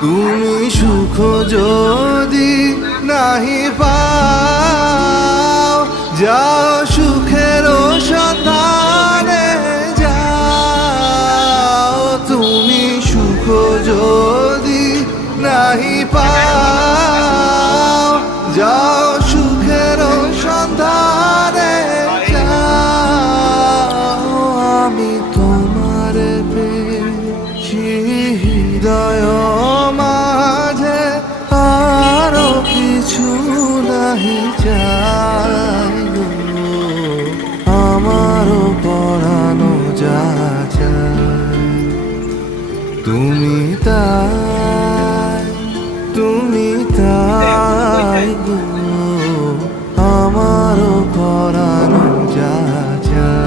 তুমি সুখ যদি নাহি পাও, যাও সুখের সন্ধানে যাও। তুমি সুখ যদি নাহি পাও, যাও সুখের সন্ধানে যাও। আমি তোমার পেয়েছি হৃদয় মাঝে, আরো কিছু নাহি চাই গো। আমারও পরানো যা চাই তুমি তাই, তুমি তাই গো। আমারও পরানো যা চাই।